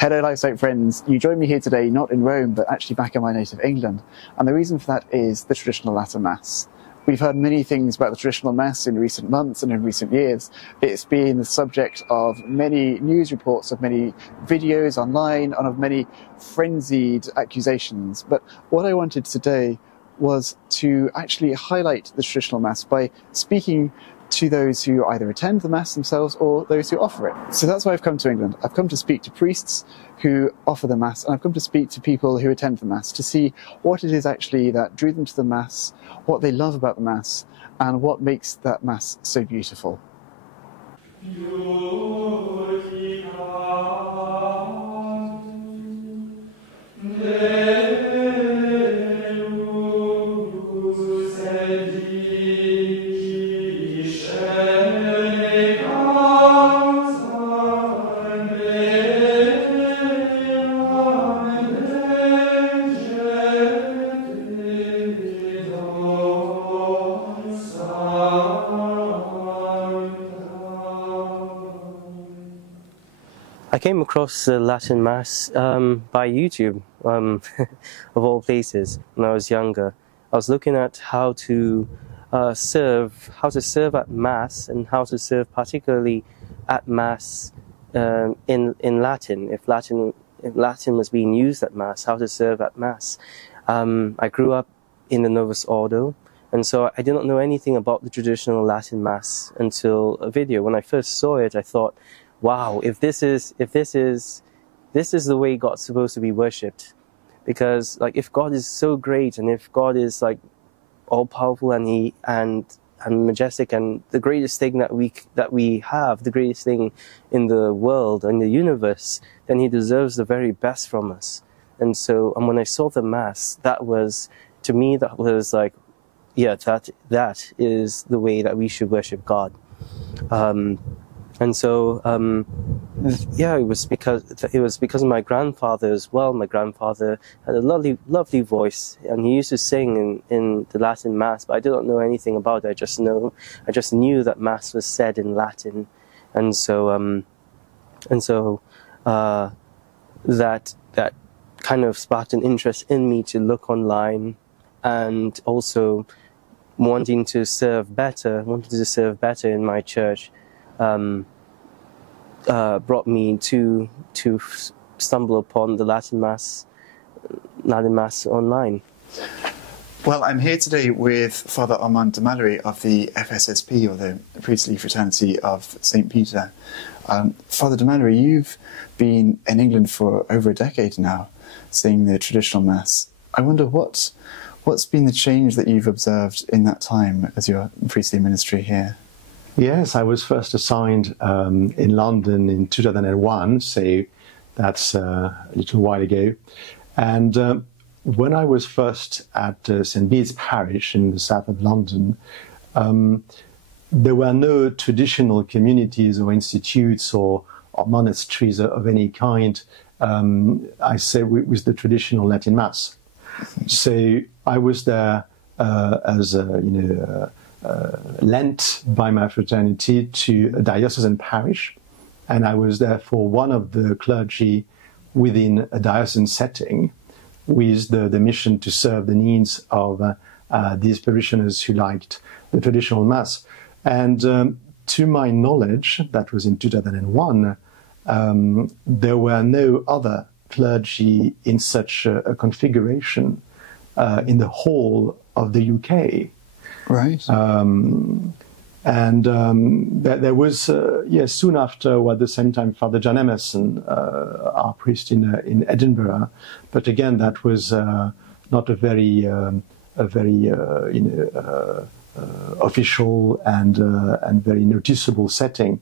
Hello LifeSite friends, you join me here today not in Rome but actually back in my native England, and the reason for that is the traditional Latin Mass. We've heard many things about the traditional Mass in recent months and in recent years. It's been the subject of many news reports, of many videos online, and of many frenzied accusations. But what I wanted today was to actually highlight the traditional Mass by speaking to those who either attend the Mass themselves or those who offer it. So that's why I've come to England. I've come to speak to priests who offer the Mass, and I've come to speak to people who attend the Mass to see what it is actually that drew them to the Mass, what they love about the Mass, and what makes that Mass so beautiful. I came across the Latin Mass by YouTube, of all places, when I was younger. I was looking at how to serve at Mass, and how to serve particularly at Mass in Latin. If Latin was being used at Mass, how to serve at Mass. I grew up in the Novus Ordo, and so I did not know anything about the traditional Latin Mass until a video. When I first saw it, I thought, wow, if this is the way God's supposed to be worshipped, because like if God is so great, and if God is like all powerful and majestic, and the greatest thing that we have, the greatest thing in the world, in the universe, then He deserves the very best from us. And so, when I saw the Mass, that was, to me, that was like, yeah, that is the way that we should worship God. And so, yeah, it was because of my grandfather as well. My grandfather had a lovely voice, and he used to sing in the Latin Mass, but I did not know anything about it. I just knew that Mass was said in Latin, and so that kind of sparked an interest in me to look online, and also wanting to serve better in my church. Brought me to stumble upon the Latin Mass online. Well, I'm here today with Father Armand de Mallory of the FSSP, or the Priestly Fraternity of St. Peter. Father de Mallory, you've been in England for over a decade now, saying the traditional Mass. I wonder what's been the change that you've observed in that time as your priestly ministry here? Yes, I was first assigned in London in 2001, so that's a little while ago. And when I was first at St. Bede's Parish in the south of London, there were no traditional communities or institutes or monasteries of any kind, I say, with the traditional Latin Mass. So I was there as lent by my fraternity to a diocesan parish, and I was therefore one of the clergy within a diocesan setting, with the mission to serve the needs of these parishioners who liked the traditional Mass. And to my knowledge, that was in 2001, there were no other clergy in such a configuration in the whole of the UK. Right. There was, soon after, at the same time, Father John Emerson, our priest in Edinburgh. But again, that was not a very official and very noticeable setting.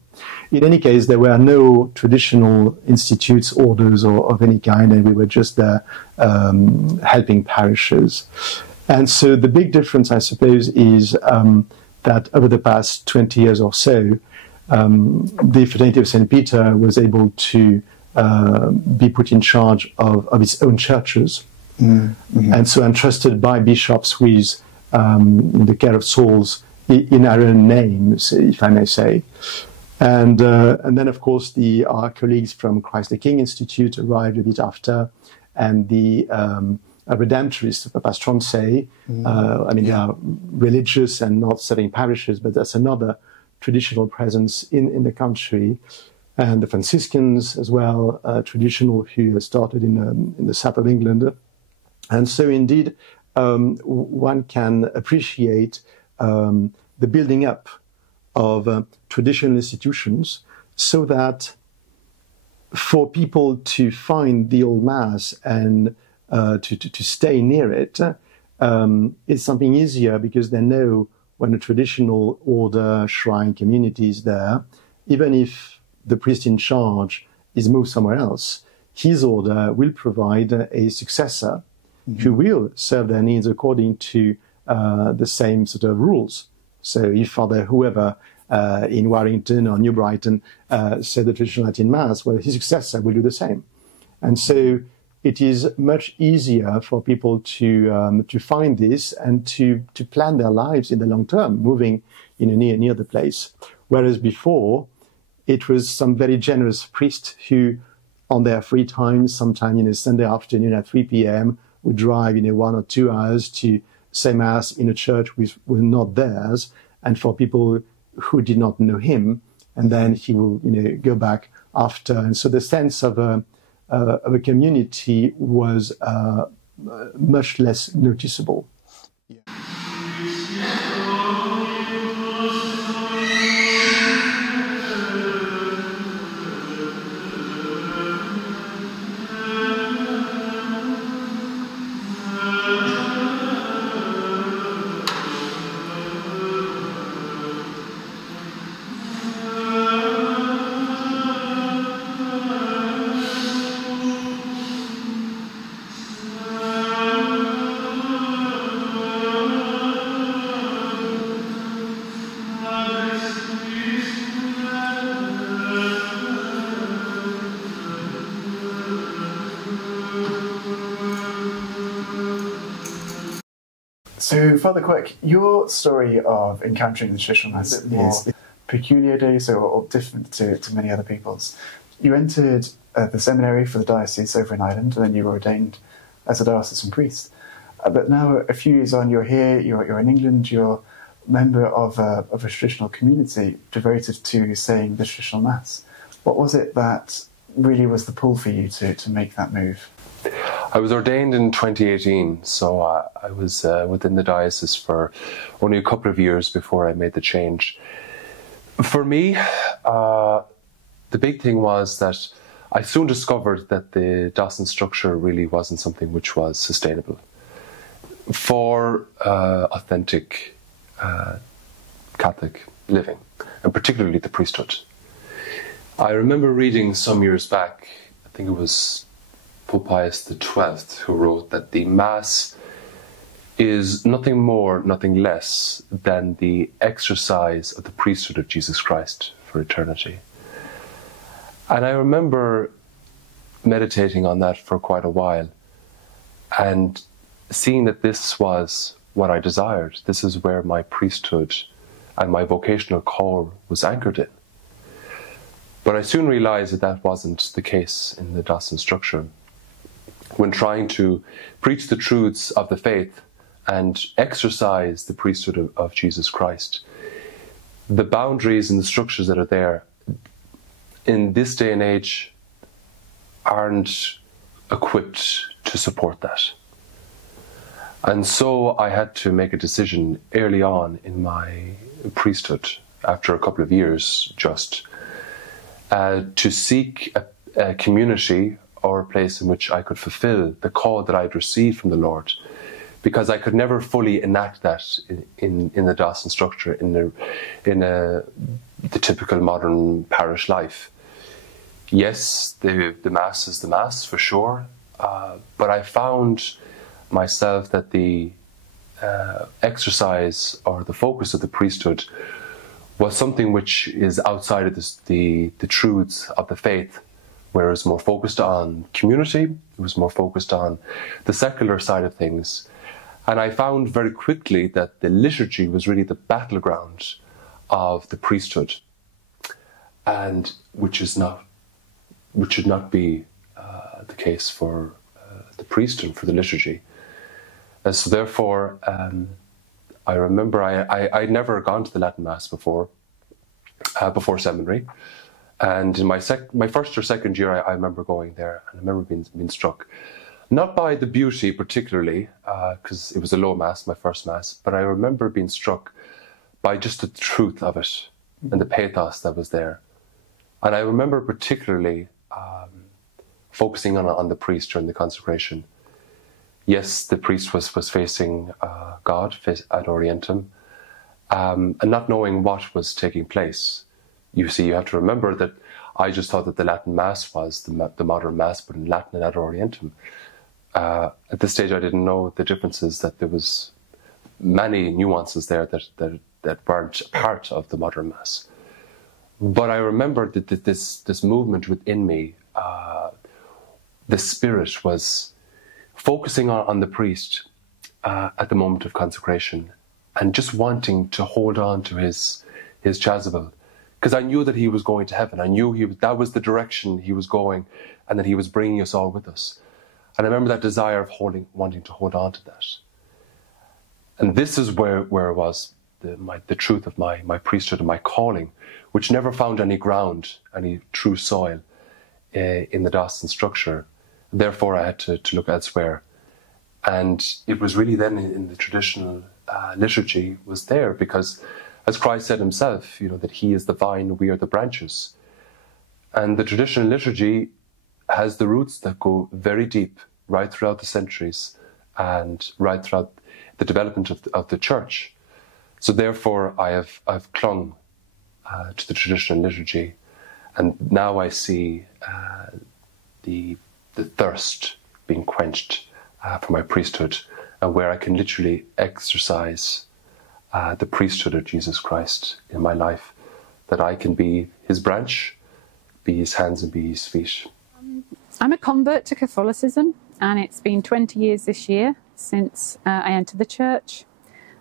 In any case, there were no traditional institutes, orders, or of any kind, and we were just there helping parishes. And so the big difference, I suppose, is that over the past 20 years or so, the Fraternity of St. Peter was able to be put in charge of its own churches. Mm-hmm. And so entrusted by bishops with the care of souls in our own names, if I may say. And then, of course, our colleagues from Christ the King Institute arrived a bit after, and the Redemptorists, Pastronce. They are religious and not serving parishes, but that's another traditional presence in the country. And the Franciscans as well, traditional, who started in the south of England. And so indeed, one can appreciate the building up of traditional institutions, so that for people to find the old Mass and to stay near it is something easier, because they know when a traditional order, shrine, community is there, even if the priest in charge is moved somewhere else, his order will provide a successor who will serve their needs according to the same sort of rules. So if Father whoever in Warrington or New Brighton said the traditional Latin Mass, well, his successor will do the same. And so it is much easier for people to find this and to plan their lives in the long term, moving near the place. Whereas before, it was some very generous priest who, on their free time, sometime Sunday afternoon at 3 p.m., would drive 1 or 2 hours to say Mass in a church which was not theirs, and for people who did not know him, and then he will go back after. And so the sense of a community was much less noticeable. So, Father Quirk, your story of encountering the traditional Mass is peculiar, or different to many other people's. You entered the seminary for the diocese over in Ireland, and then you were ordained as a diocesan priest. But now, a few years on, you're here, you're in England, you're a member of a traditional community devoted to saying the traditional Mass. What was it that really was the pull for you to make that move? I was ordained in 2018, so I was within the diocese for only a couple of years before I made the change. For me, the big thing was that I soon discovered that the diocesan structure really wasn't something which was sustainable for authentic Catholic living, and particularly the priesthood. I remember reading some years back, I think it was Pope Pius XII, who wrote that the Mass is nothing more, nothing less than the exercise of the priesthood of Jesus Christ for eternity. And I remember meditating on that for quite a while and seeing that this was what I desired. This is where my priesthood and my vocational call was anchored in. But I soon realized that that wasn't the case in the diocesan structure. When trying to preach the truths of the faith and exercise the priesthood of Jesus Christ, the boundaries and the structures that are there in this day and age aren't equipped to support that. And so I had to make a decision early on in my priesthood, after a couple of years just, to seek a community or a place in which I could fulfill the call that I'd received from the Lord, because I could never fully enact that in the diocesan structure, in the typical modern parish life. Yes, the Mass is the Mass for sure, but I found myself that the exercise or the focus of the priesthood was something which is outside of the truths of the faith, where it was more focused on community, it was more focused on the secular side of things. And I found very quickly that the liturgy was really the battleground of the priesthood. and which should not be the case for the priest and for the liturgy. So therefore, I remember I'd never gone to the Latin Mass before seminary, and in my first or second year, I remember going there, and I remember being struck, not by the beauty particularly, because it was a low Mass, my first Mass, but I remember being struck by just the truth of it and the pathos that was there. And I remember particularly focusing on the priest during the consecration. Yes, the priest was facing God ad orientem, and not knowing what was taking place. You see, you have to remember that I just thought that the Latin Mass was the modern Mass, but in Latin and ad orientem. At this stage, I didn't know the differences, that there was many nuances there that weren't part of the modern Mass. But I remember that this movement within me, the Spirit was focusing on the priest at the moment of consecration, and just wanting to hold on to his chasuble, because I knew that he was going to heaven. I knew that was the direction he was going, and that he was bringing us all with us. And I remember that desire of wanting to hold on to that. And this is where was the truth of my priesthood and my calling, which never found any ground, any true soil in the Dawson structure. Therefore, I had to look elsewhere. And it was really then in the traditional liturgy was there, because as Christ said himself, that he is the vine, we are the branches. And the traditional liturgy has the roots that go very deep, right throughout the centuries and right throughout the development of the church. So therefore, I've clung to the traditional liturgy, and now I see the thirst being quenched for my priesthood, and where I can literally exercise the priesthood of Jesus Christ in my life, that I can be his branch, be his hands and be his feet. I'm a convert to Catholicism, and it's been 20 years this year since I entered the church,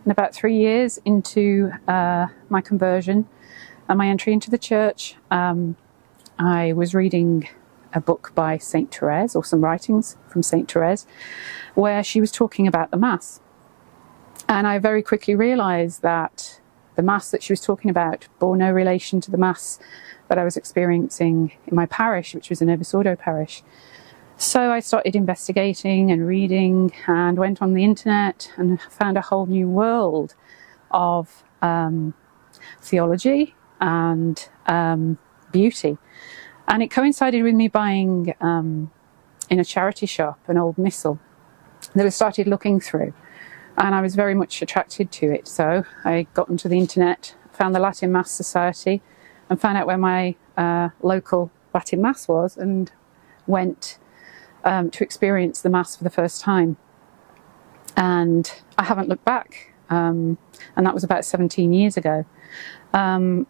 and about 3 years into my conversion and my entry into the church, I was reading a book by Saint Therese, or some writings from Saint Therese, where she was talking about the Mass. And I very quickly realised that the Mass that she was talking about bore no relation to the Mass that I was experiencing in my parish, which was an Novus Ordo parish. So I started investigating and reading, and went on the internet and found a whole new world of theology and beauty. And it coincided with me buying in a charity shop an old missal that I started looking through, and I was very much attracted to it. So I got onto the internet, found the Latin Mass Society, and found out where my local Latin Mass was, and went to experience the Mass for the first time. And I haven't looked back, and that was about 17 years ago. The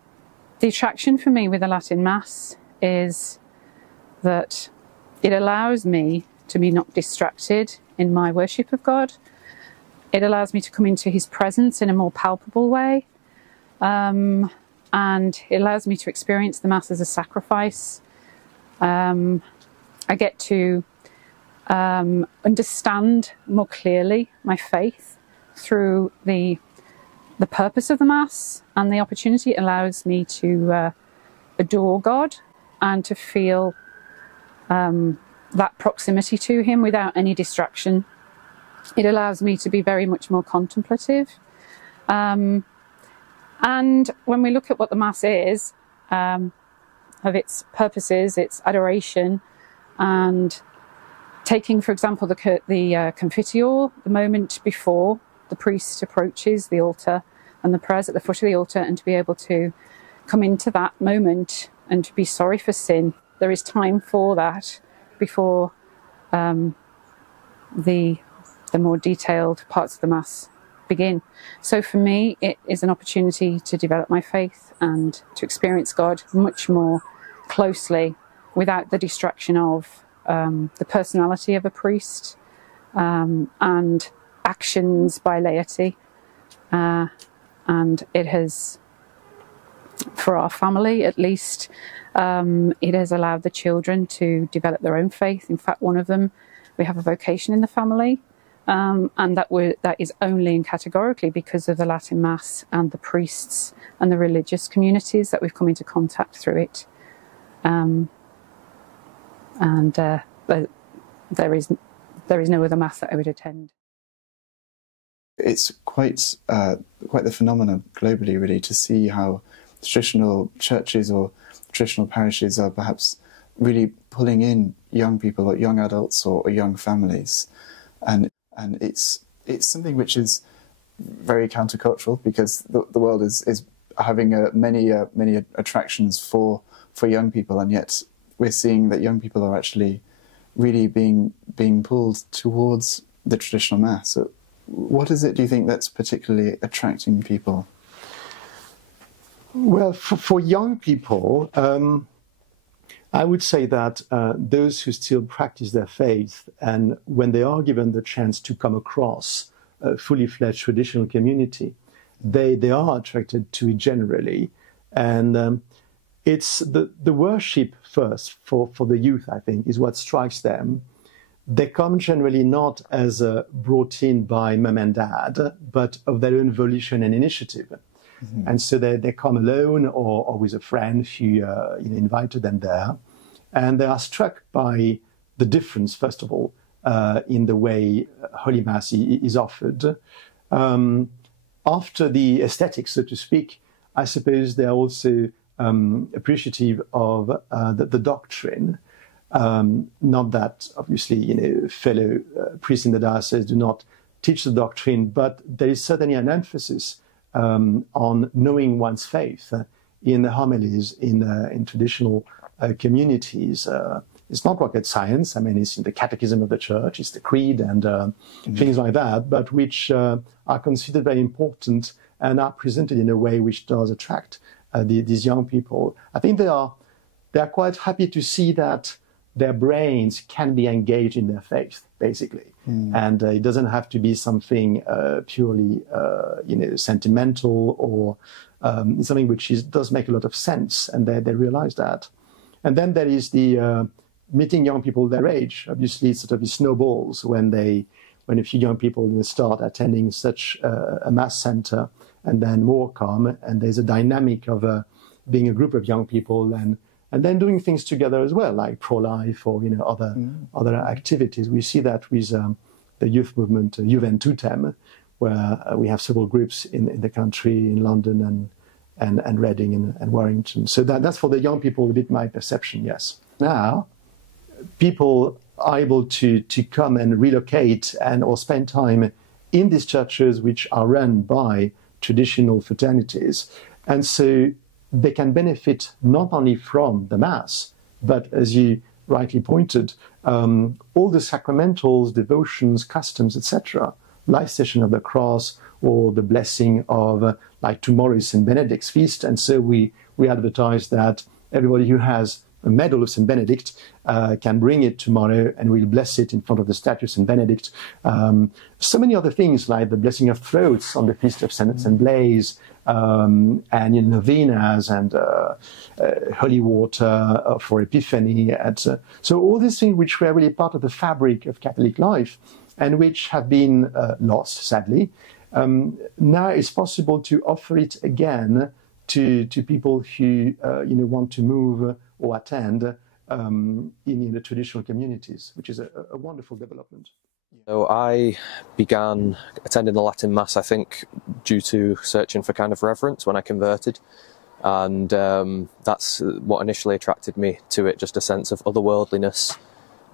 attraction for me with the Latin Mass is that it allows me to be not distracted in my worship of God. It allows me to come into his presence in a more palpable way. And it allows me to experience the Mass as a sacrifice. I get to understand more clearly my faith through the purpose of the Mass, and the opportunity it allows me to adore God and to feel that proximity to him without any distraction. It allows me to be very much more contemplative. And when we look at what the Mass is, of its purposes, its adoration, and taking, for example, the Confiteor, the moment before the priest approaches the altar and the prayers at the foot of the altar, and to be able to come into that moment and to be sorry for sin. There is time for that before the more detailed parts of the Mass begin. So for me, it is an opportunity to develop my faith and to experience God much more closely without the distraction of the personality of a priest and actions by laity. And it has For our family, at least, it has allowed the children to develop their own faith. In fact, one of them, we have a vocation in the family, and that is only and categorically because of the Latin Mass and the priests and the religious communities that we've come into contact through it. There is no other Mass that I would attend. It's quite the phenomenon globally, really, to see how traditional churches or traditional parishes are perhaps really pulling in young people or young adults or young families, and it's something which is very countercultural, because the world is having many attractions for young people, and yet we're seeing that young people are actually really being pulled towards the traditional Mass. So what is it, do you think, that's particularly attracting people? Well, for young people, I would say that those who still practice their faith, and when they are given the chance to come across a fully fledged traditional community, they are attracted to it generally. And it's the worship first for the youth, I think, is what strikes them. They come generally not as brought in by mum and dad, but of their own volition and initiative. Mm-hmm. And so they come alone or with a friend who invited them there. And they are struck by the difference, first of all, in the way Holy Mass is offered. After the aesthetics, so to speak, I suppose they are also appreciative of the doctrine. Not that, obviously, fellow priests in the diocese do not teach the doctrine, but there is certainly an emphasis on knowing one's faith in the homilies in traditional communities. It's not rocket science. I mean, it's in the Catechism of the Church, it's the Creed and things like that, but which are considered very important and are presented in a way which does attract these young people. I think they are quite happy to see that their brains can be engaged in their faith, basically. And it doesn't have to be something purely, sentimental or something which does make a lot of sense, and they realize that. And then there is the meeting young people their age. Obviously, it sort of snowballs when a few young people start attending such a Mass center, and then more come, and there's a dynamic of being a group of young people and then doing things together as well, like pro-life or other activities. We see that with the youth movement, Juventutem, where we have several groups in the country, in London and Reading and Warrington. So that's for the young people, a bit my perception, yes. Now, people are able to come and relocate or spend time in these churches which are run by traditional fraternities. And so they can benefit not only from the Mass, but as you rightly pointed, all the sacramentals, devotions, customs, etc., like Station of the Cross or the blessing of, like tomorrow is St. Benedict's feast. And so we advertise that everybody who has a medal of St. Benedict can bring it tomorrow, and we'll bless it in front of the statue of St. Benedict. So many other things, like the blessing of throats on the feast of St. Blaise, and novenas and holy water for Epiphany. So all these things which were really part of the fabric of Catholic life and which have been lost, sadly. Now it's possible to offer it again to people who want to move or attend in the traditional communities, which is a wonderful development. So I began attending the Latin Mass, I think, due to searching for kind of reverence when I converted. And that's what initially attracted me to it, just a sense of otherworldliness,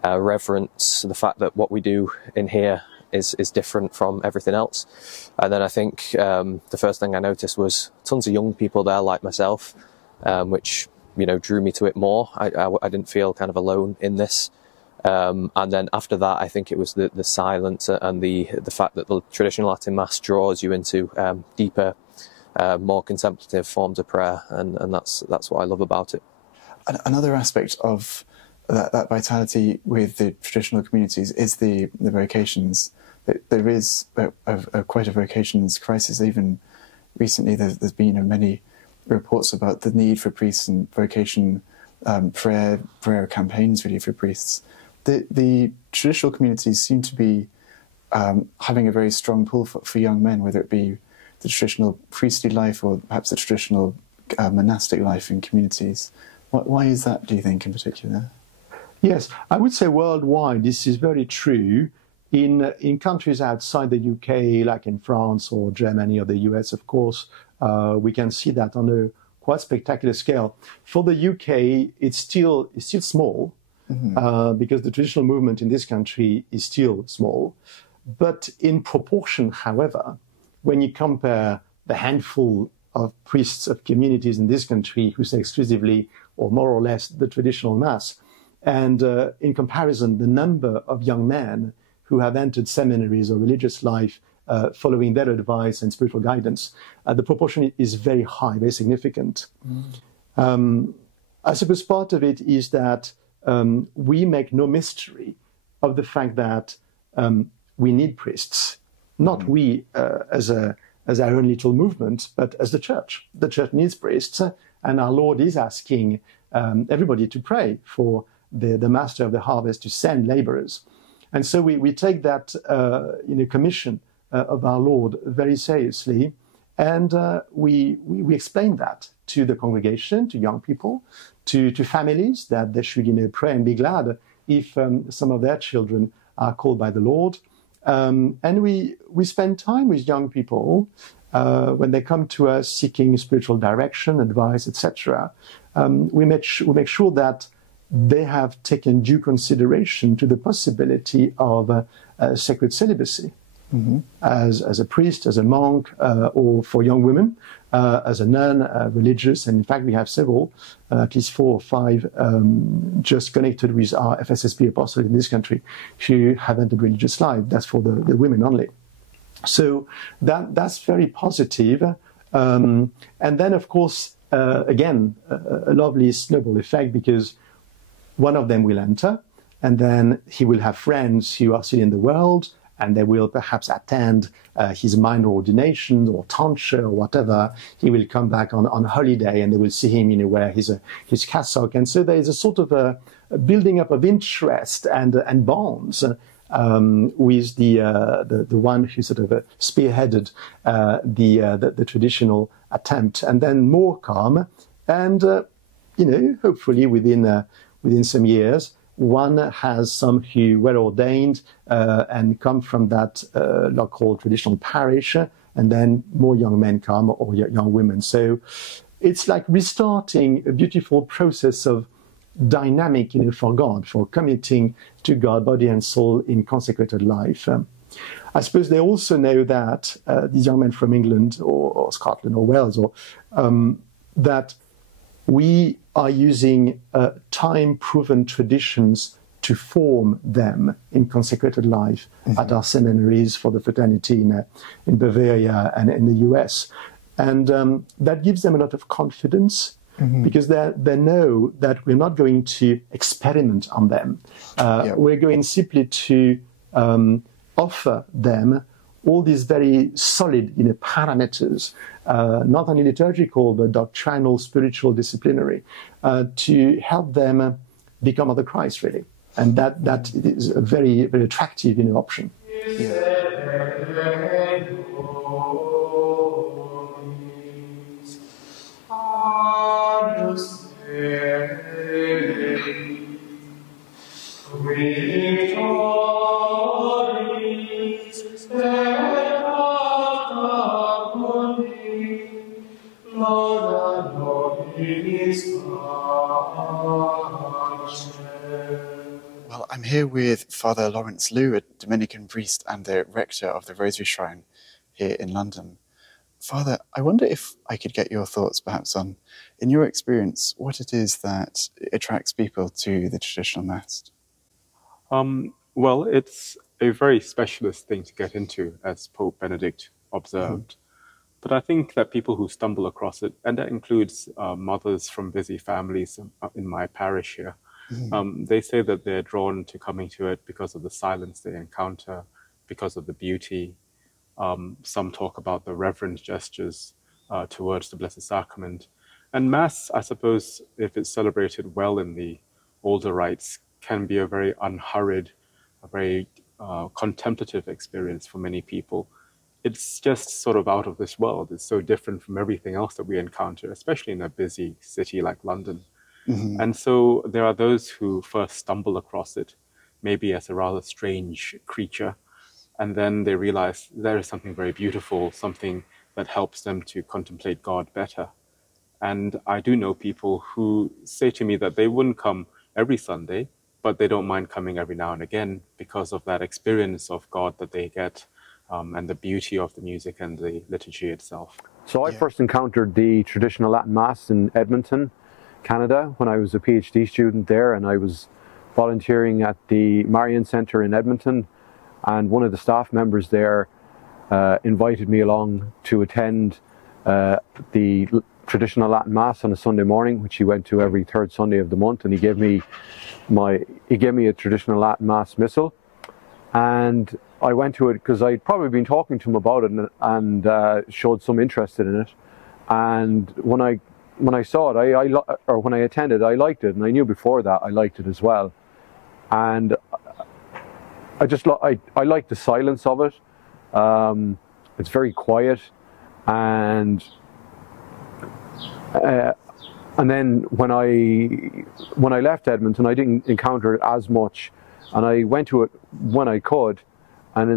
reverence, the fact that what we do in here is different from everything else. And then I think the first thing I noticed was tons of young people there like myself, which drew me to it more. I didn't feel kind of alone in this. And then after that, I think it was the silence and the fact that the traditional Latin Mass draws you into deeper, more contemplative forms of prayer, and that's what I love about it. Another aspect of that vitality with the traditional communities is the vocations. There is quite a vocations crisis. Even recently, there's been many reports about the need for priests and vocation, prayer campaigns really for priests. The traditional communities seem to be having a very strong pull for young men, whether it be the traditional priestly life or perhaps the traditional monastic life in communities. Why is that, do you think, in particular? Yes, I would say worldwide this is very true. In countries outside the UK, like in France or Germany or the US, of course, we can see that on a quite spectacular scale. For the UK, it's still small, because the traditional movement in this country is still small. But in proportion, however, when you compare the handful of priests of communities in this country who say exclusively or more or less the traditional Mass, and in comparison, the number of young men who have entered seminaries or religious life following their advice and spiritual guidance, the proportion is very high, very significant. I suppose part of it is that we make no mystery of the fact that we need priests, not we as our own little movement, but as the church. The church needs priests, and our Lord is asking everybody to pray for the master of the harvest to send laborers. And so we take that commission of our Lord very seriously, and we explain that to the congregation, to young people, to families, that they should pray and be glad if some of their children are called by the Lord. And we spend time with young people when they come to us seeking spiritual direction, advice, etc. We make sure that they have taken due consideration to the possibility of sacred celibacy as a priest, as a monk, or for young women, as a nun, religious. And in fact, we have several, at least 4 or 5, just connected with our FSSP apostles in this country who have entered religious life. That's for the women only. So that's very positive. And then, of course, again, a lovely snowball effect, because one of them will enter, and then he will have friends who are still in the world, and they will perhaps attend his minor ordination or tonsure or whatever. He will come back on holiday, and they will see him wear his cassock. And so there is a sort of a building up of interest and bonds with the one who sort of spearheaded the traditional attempt. And then more come, and hopefully within some years, one has some who were ordained and come from that local traditional parish, and then more young men come, or young women. So it's like restarting a beautiful process of dynamic, for God, for committing to God, body and soul in consecrated life. I suppose they also know that these young men from England or Scotland or Wales, or that we are using time-proven traditions to form them in consecrated life at our seminaries for the fraternity in Bavaria and in the US. And that gives them a lot of confidence, because they know that we're not going to experiment on them. We're going simply to offer them all these very solid parameters, not only liturgical, but doctrinal, spiritual, disciplinary, to help them become other Christ, really. And that is a very, very attractive option. Well, I'm here with Father Lawrence Liu, a Dominican priest and the rector of the Rosary Shrine here in London. Father, I wonder if I could get your thoughts perhaps on, in your experience, what it is that attracts people to the traditional Mass. Well, it's a very specialist thing to get into, as Pope Benedict observed. But I think that people who stumble across it, and that includes mothers from busy families in my parish here, they say that they're drawn to coming to it because of the silence they encounter, because of the beauty. Some talk about the reverent gestures towards the Blessed Sacrament. And Mass, I suppose, if it's celebrated well in the older rites, can be a very unhurried, a very contemplative experience for many people. It's just sort of out of this world. It's so different from everything else that we encounter, especially in a busy city like London. Mm-hmm. And so there are those who first stumble across it, maybe as a rather strange creature, and then they realize there is something very beautiful, something that helps them to contemplate God better. And I do know people who say to me that they wouldn't come every Sunday, but they don't mind coming every now and again because of that experience of God that they get, and the beauty of the music and the liturgy itself. So I first encountered the traditional Latin Mass in Edmonton, Canada, when I was a PhD student there, and I was volunteering at the Marian Centre in Edmonton, and one of the staff members there invited me along to attend the traditional Latin Mass on a Sunday morning, which he went to every third Sunday of the month, and he gave me a traditional Latin Mass missal, and I went to it because I'd probably been talking to him about it and showed some interest in it. And when I saw it, when I attended, I liked it, and I knew before that I liked it as well. And I like the silence of it. It's very quiet, and then when I left Edmonton, I didn't encounter it as much, and I went to it when I could. And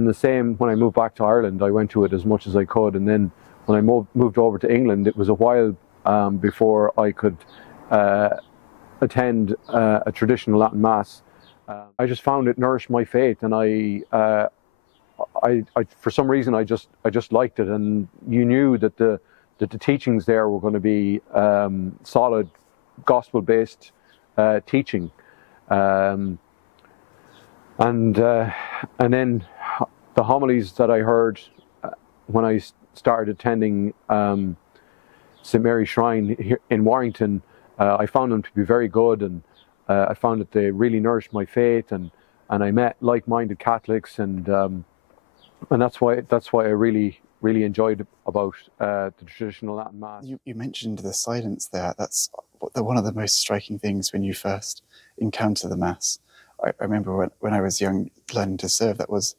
when I moved back to Ireland, I went to it as much as I could. And then when I moved over to England, it was a while before I could attend a traditional Latin Mass. I just found it nourished my faith, and I for some reason I just liked it. And you knew that the teachings there were going to be solid, gospel-based teaching, and then the homilies that I heard when I started attending St. Mary's Shrine here in Warrington, I found them to be very good, and I found that they really nourished my faith, and I met like-minded Catholics, and that's why I really enjoyed about the traditional Latin Mass. You mentioned the silence there. That's one of the most striking things when you first encounter the Mass. I remember when I was young, learning to serve, that was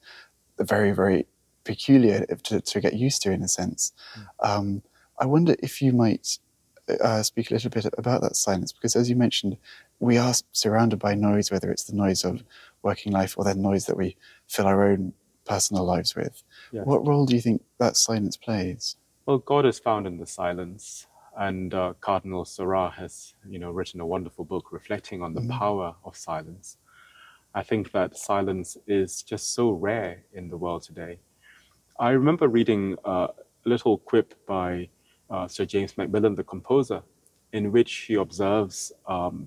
very, very peculiar to get used to, in a sense. I wonder if you might speak a little bit about that silence, because as you mentioned, we are surrounded by noise, whether it's the noise of working life or the noise that we fill our own personal lives with. Yes. What role do you think that silence plays? Well, God is found in the silence, and Cardinal Sarah has, written a wonderful book reflecting on the power of silence. I think that silence is just so rare in the world today. I remember reading a little quip by Sir James Macmillan, the composer, in which he observes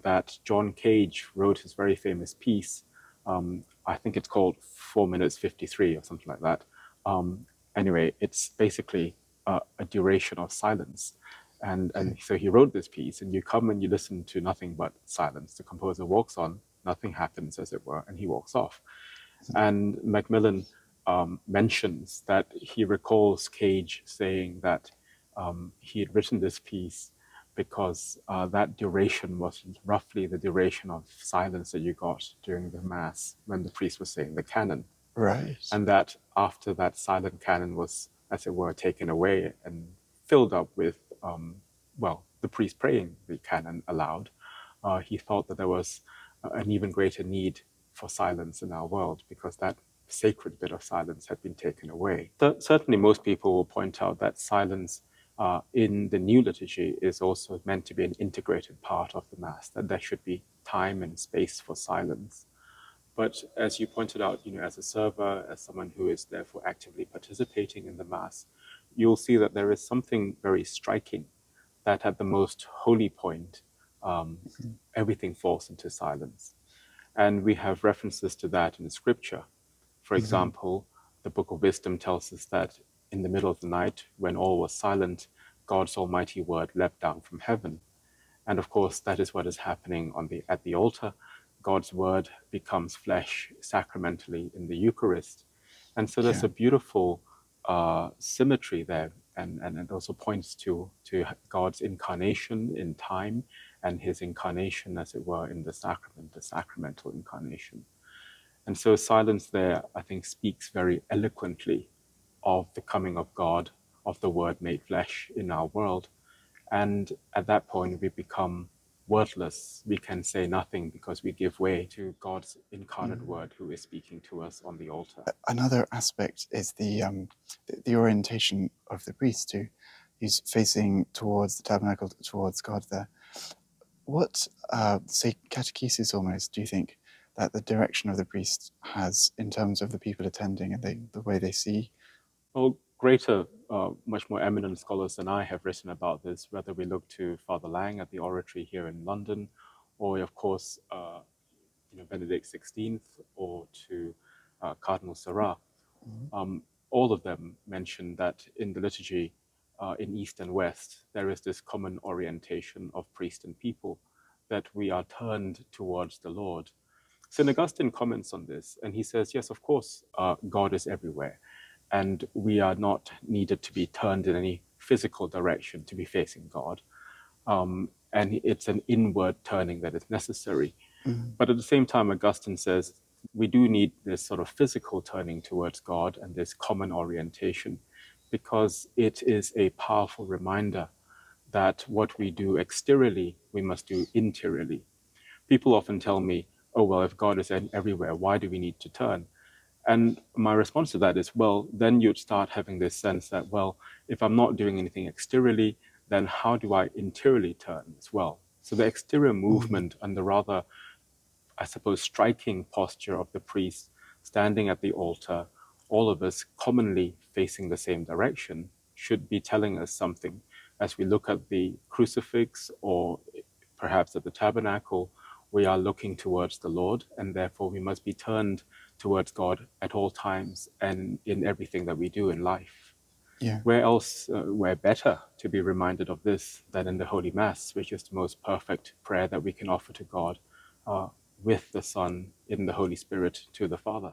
that John Cage wrote his very famous piece. I think it's called 4 minutes 53 or something like that. Anyway, it's basically a duration of silence. And so he wrote this piece, and you come and you listen to nothing but silence. The composer walks on, nothing happens, as it were, and he walks off. And Macmillan mentions that he recalls Cage saying that he had written this piece because that duration was roughly the duration of silence that you got during the Mass when the priest was saying the canon. Right. And that after that silent canon was, as it were, taken away and filled up with, the priest praying the canon aloud, he thought that there was an even greater need for silence in our world, because that sacred bit of silence had been taken away. Certainly most people will point out that silence in the new liturgy is also meant to be an integrated part of the Mass, that there should be time and space for silence. But as you pointed out, as a server, as someone who is therefore actively participating in the Mass, you'll see that there is something very striking, that at the most holy point, everything falls into silence. And we have references to that in the Scripture. For example, the Book of Wisdom tells us that in the middle of the night, when all was silent, God's almighty word leapt down from heaven. And of course, that is what is happening at the altar. God's word becomes flesh sacramentally in the Eucharist. And so there's a beautiful symmetry there and it also points to God's incarnation in time and his incarnation, as it were, in the sacrament, the sacramental incarnation. And so silence there, I think, speaks very eloquently of the coming of God, of the Word made flesh in our world. And at that point, we become wordless. We can say nothing because we give way to God's incarnate Word who is speaking to us on the altar. Another aspect is the orientation of the priest, who's facing towards the tabernacle, towards God there. What, say, catechesis almost, do you think that the direction of the priest has in terms of the people attending and the way they see? Well, greater, much more eminent scholars than I have written about this, whether we look to Father Lang at the Oratory here in London, or of course, Benedict XVI, or to Cardinal Sarah. All of them mention that in the liturgy, in East and West, there is this common orientation of priest and people, that we are turned towards the Lord. St. Augustine comments on this, and he says, yes, of course, God is everywhere, and we are not needed to be turned in any physical direction to be facing God. And it's an inward turning that is necessary. But at the same time, Augustine says, we do need this sort of physical turning towards God and this common orientation, because it is a powerful reminder that what we do exteriorly, we must do interiorly. People often tell me, oh, well, if God is everywhere, why do we need to turn? And my response to that is, well, then you'd start having this sense that, well, if I'm not doing anything exteriorly, then how do I interiorly turn as well? So the exterior movement and the rather, I suppose, striking posture of the priest standing at the altar, all of us commonly facing the same direction, should be telling us something. As we look at the crucifix or perhaps at the tabernacle, we are looking towards the Lord, and therefore we must be turned towards God at all times and in everything that we do in life. Yeah. Where else, where better to be reminded of this than in the Holy Mass, which is the most perfect prayer that we can offer to God, with the Son in the Holy Spirit to the Father.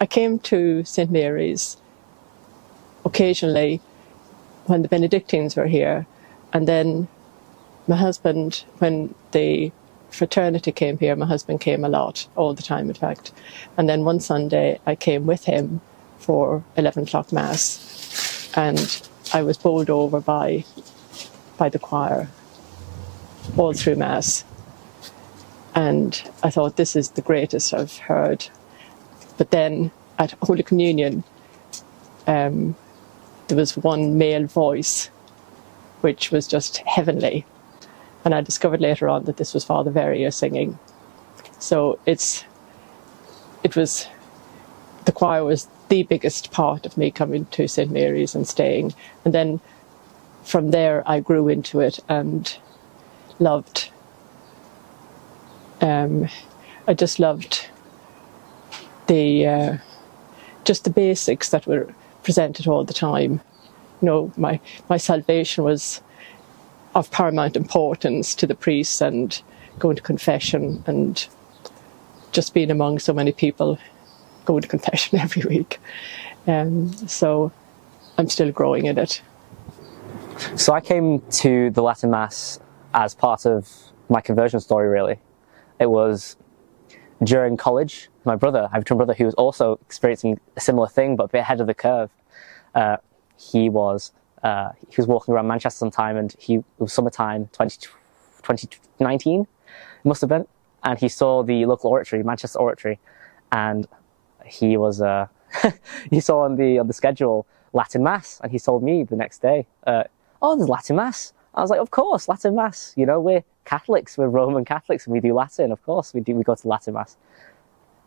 I came to St. Mary's occasionally when the Benedictines were here, and then my husband, when the fraternity came here, my husband came a lot, all the time in fact, and then one Sunday I came with him for 11 o'clock Mass, and I was bowled over by the choir all through Mass, and I thought, this is the greatest I've heard. But then at Holy Communion, there was one male voice, which was just heavenly. And I discovered later on that this was Father Verrier singing. So the choir was the biggest part of me coming to St. Mary's and staying. And then from there, I grew into it and loved, I just loved just the basics that were presented all the time. You know, my salvation was of paramount importance to the priests, and going to confession and just being among so many people going to confession every week. So I'm still growing in it. So I came to the Latin Mass as part of my conversion story, really. It was during college. I have a twin brother who was also experiencing a similar thing, but a bit ahead of the curve. He was walking around Manchester sometime, and it was summertime 2019, it must have been, and he saw the local oratory, Manchester Oratory, and he was he saw on the schedule Latin Mass, and he told me the next day, oh, there's Latin Mass. I was like, of course, Latin Mass. You know, we're Catholics, we're Roman Catholics, and we do Latin. Of course, we go to Latin Mass.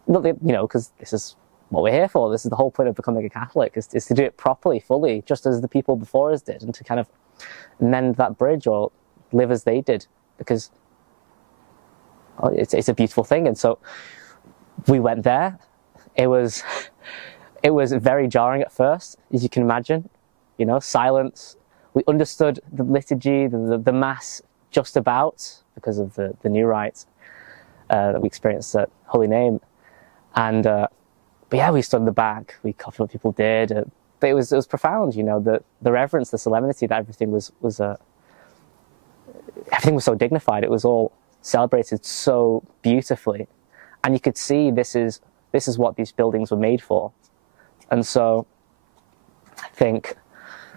Not that, you know, because this is what we're here for. This is the whole point of becoming a Catholic, is to do it properly, fully, just as the people before us did, and to kind of mend that bridge or live as they did. Because it's a beautiful thing. And so we went there. It was very jarring at first, as you can imagine. You know, silence. We understood the liturgy, the Mass just about, because of the new rite that we experienced at Holy Name. And but yeah, we stood in the back. We copied what people did. But it was profound. You know, the reverence, the solemnity, that everything was everything was so dignified. It was all celebrated so beautifully, and you could see this is what these buildings were made for. And so I think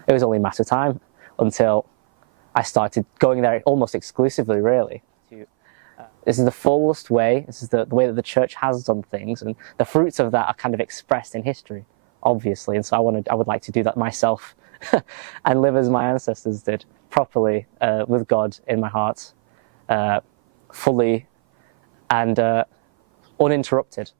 it was only a matter of time until I started going there almost exclusively, really. This is the fullest way, this is the way that the church has done things, and the fruits of that are kind of expressed in history, obviously. And so I would like to do that myself and live as my ancestors did, properly, with God in my heart, fully and uninterrupted.